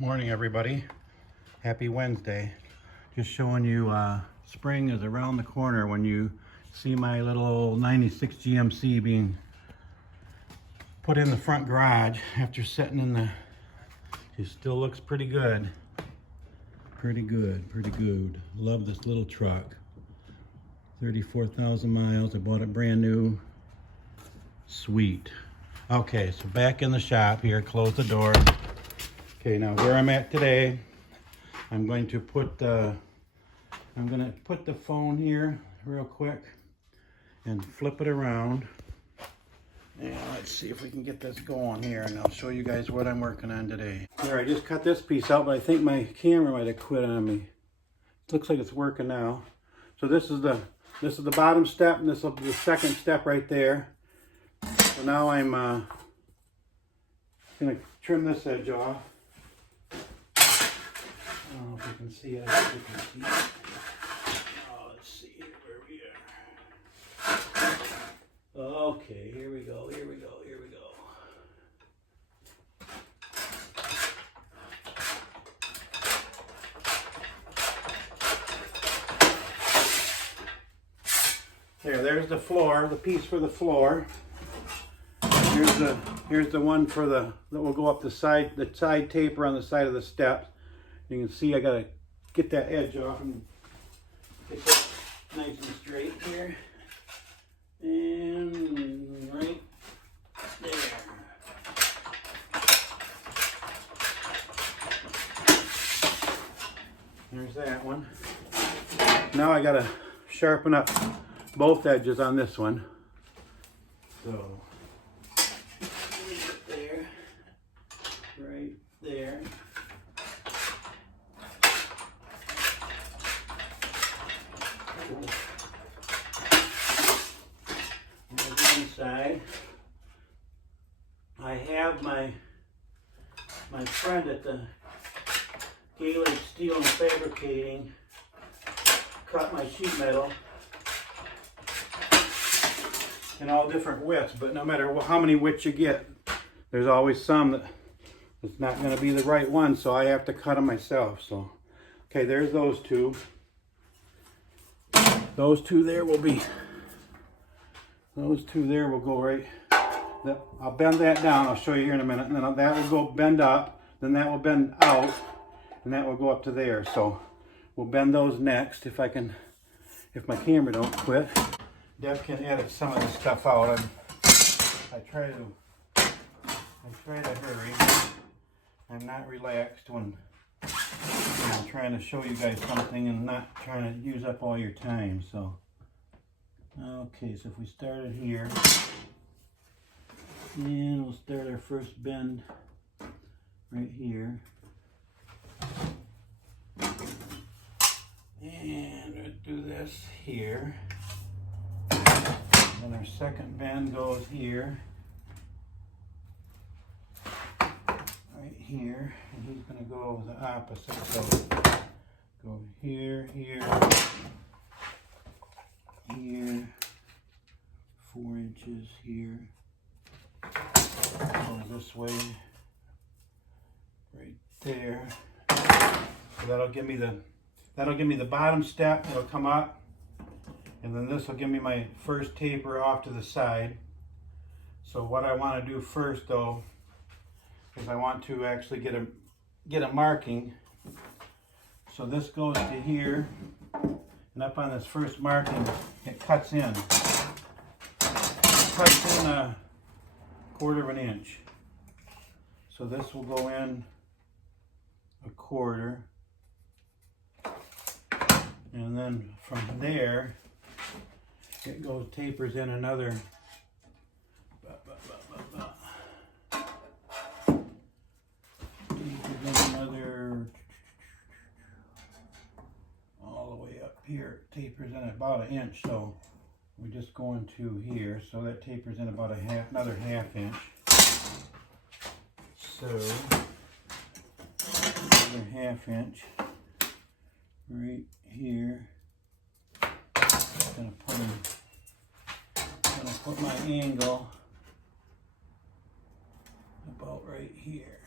Morning, everybody. Happy Wednesday. Just showing you spring is around the corner when you see my little old 96 GMC being put in the front garage after sitting in the... It still looks pretty good. Pretty good. Love this little truck. 34,000 miles. I bought it brand new. Sweet. Okay, so back in the shop here. Close the door. Okay, now where I'm at today, I'm going to put the phone here real quick and flip it around. And let's see if we can get this going here, and I'll show you guys what I'm working on today. Here, I just cut this piece out, but I think my camera might have quit on me. It looks like it's working now. So this is the bottom step, and this will be the second step right there. So now I'm gonna trim this edge off. I don't know if you can see it. I hope you can see it. Oh, let's see where we are. Okay, here we go. There's the floor, the piece for the floor. Here's the one for that will go up the side taper on the side of the steps. You can see I gotta get that edge off and get that nice and straight here. And right there. There's that one. Now I gotta sharpen up both edges on this one. So there, right there. Side. I have my friend at the Gaelic Steel and Fabricating cut my sheet metal in all different widths, but no matter how many widths you get, there's always some that's not going to be the right one, so I have to cut them myself. So okay, there's those two. Those two there will go right. I'll bend that down. I'll show you here in a minute. And then that will go bend up. Then that will bend out. And that will go up to there. So we'll bend those next if my camera don't quit. Deb can edit some of this stuff out. I try to hurry. I'm not relaxed when I'm trying to show you guys something and not trying to use up all your time. So. Okay, so if we started here, and we'll start our first bend right here. And we'll do this here. And our second bend goes here. Right here. And he's going to go the opposite. So go here, here. Here, 4 inches here, go this way, right there. So that'll give me the bottom step. It'll come up, and then this will give me my first taper off to the side. So what I want to do first, though, is I want to actually get a marking. So this goes to here. And up on this first marking, it cuts in. It cuts in a 1/4 of an inch. So this will go in 1/4. And then from there, it tapers in another. Here it tapers in about 1 inch, so we're just going to here, so that tapers in about another 1/2 inch. So another 1/2 inch right here. I'm gonna put my angle about right here.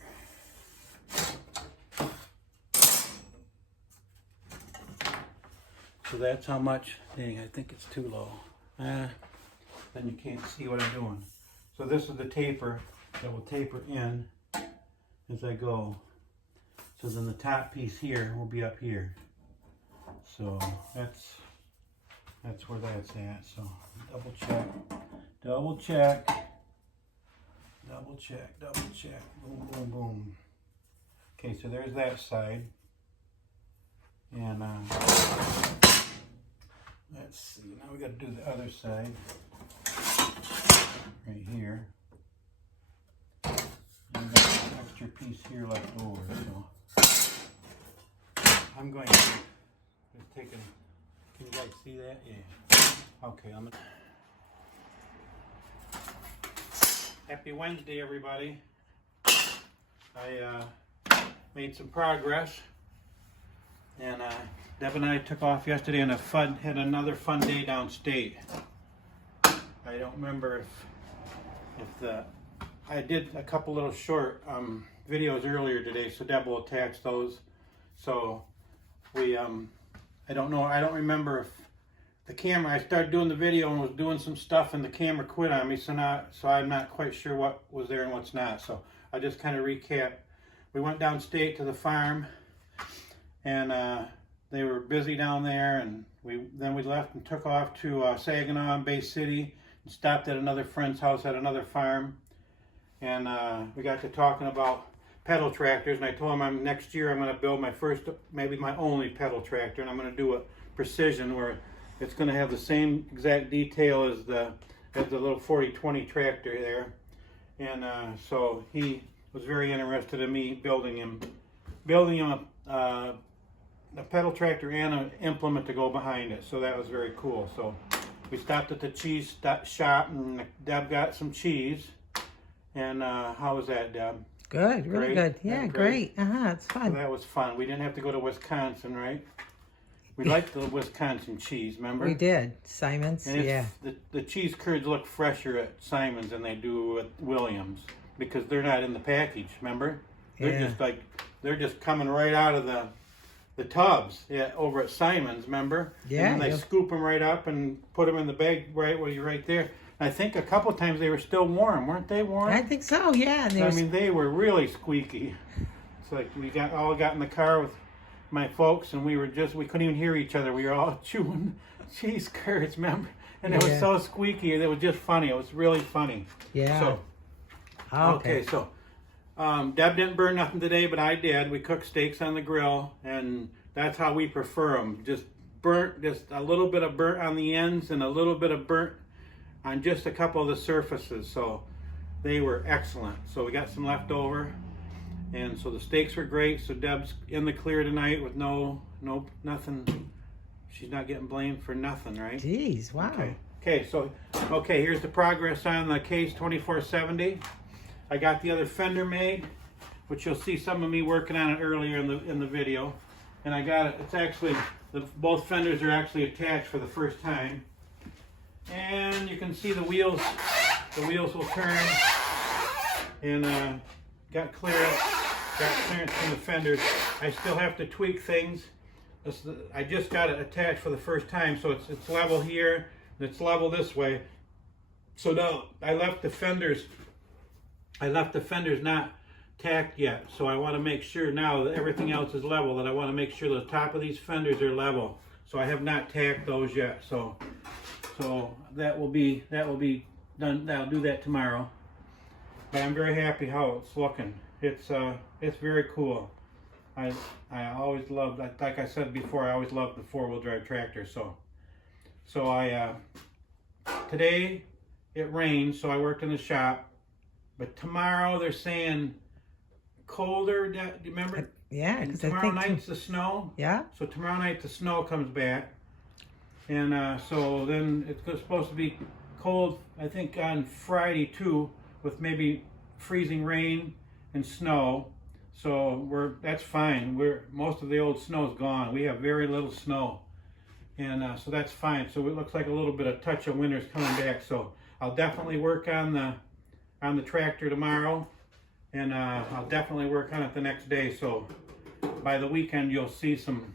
So that's how much. Dang, I think it's too low. Then you can't see what I'm doing. So this is the taper that will taper in as I go. So then the top piece here will be up here. So that's where that's at. So double check, double check, double check, double check. Boom, boom, boom. Okay, so there's that side. And let's see, now we got to do the other side right here. And we got an extra piece here left over, so I'm going to just take a, can you guys see that? Yeah. Okay, I'm gonna. Happy Wednesday, everybody. I made some progress. And Deb and I took off yesterday and had another fun day downstate. I don't remember if I did a couple little short videos earlier today, so Deb will attach those. So we I don't know, I don't remember if the camera, I started doing the video and was doing some stuff and the camera quit on me, so I'm not quite sure what was there and what's not. So I just kind of recap. We went downstate to the farm. And they were busy down there, and then we left and took off to Saginaw and Bay City and stopped at another friend's house at another farm. And we got to talking about pedal tractors, and I told him next year I'm going to build my first, maybe my only pedal tractor, and I'm going to do a precision where it's going to have the same exact detail as the little 4020 tractor there. And so he was very interested in me building him a pedal tractor and an implement to go behind it, so that was very cool. So we stopped at the cheese shop and Deb got some cheese. And how was that, Deb? Good, really good. Yeah, great. It's fun. So that was fun. We didn't have to go to Wisconsin, right? We liked the Wisconsin cheese, remember? We did. Simon's, and yeah. The cheese curds look fresher at Simon's than they do at Williams because they're not in the package, remember? They're just coming right out of the tubs over at Simon's, remember? Yeah. And then they scoop them right up and put them in the bag right where you're right there. I think a couple of times they were still warm, weren't they warm? I think so, yeah. And I mean, they were really squeaky. It's like we got in the car with my folks and we couldn't even hear each other. We were all chewing cheese curds, remember? And it was so squeaky. It was just funny. It was really funny. Yeah. So, okay, so Deb didn't burn nothing today, but I did. We cooked steaks on the grill, and that's how we prefer them. Just burnt, just a little bit of burnt on the ends and a little bit of burnt on just a couple of the surfaces. So they were excellent. So we got some left over, and so the steaks were great. So Deb's in the clear tonight with nothing. She's not getting blamed for nothing, right? Jeez, wow. Okay, here's the progress on the Case 2470. I got the other fender made, which you'll see some of me working on it earlier in the video. And I got it. It's actually both fenders are actually attached for the first time. And you can see the wheels. The wheels will turn. And got clearance from the fenders. I still have to tweak things. I just got it attached for the first time, so it's level here and it's level this way. So now I left the fenders not tacked yet, so I want to make sure now that everything else is level, that I want to make sure the top of these fenders are level. So I have not tacked those yet. So that will be done. I'll do that tomorrow. But I'm very happy how it's looking. It's very cool. I always loved, like I said before, I always loved the 4-wheel drive tractor. So today it rained, so I worked in the shop. But tomorrow they're saying colder. Do you remember? Yeah. And tomorrow night's the snow. Yeah. So tomorrow night the snow comes back, and so then it's supposed to be cold. I think on Friday too, with maybe freezing rain and snow. So that's fine. Most of the old snow is gone. We have very little snow, and so that's fine. So it looks like a little bit of touch of winter's coming back. So I'll definitely work on the tractor tomorrow, and I'll definitely work on it the next day. So by the weekend you'll see some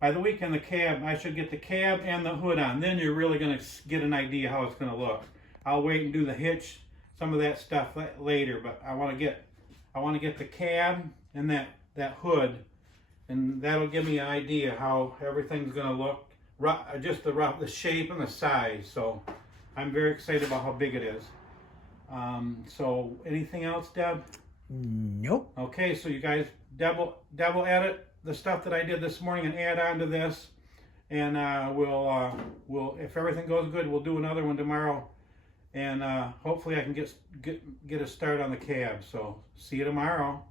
by the weekend, the cab, I should get the cab and the hood on. Then you're really going to get an idea how it's going to look. I'll wait and do the hitch, some of that stuff later, but I want to get the cab and that hood, and that'll give me an idea how everything's going to look, just the shape and the size. So I'm very excited about how big it is. So anything else, Deb? Nope. Okay, so you guys double edit the stuff that I did this morning and add on to this, and we'll if everything goes good, we'll do another one tomorrow, and hopefully I can get a start on the cab. So see you tomorrow.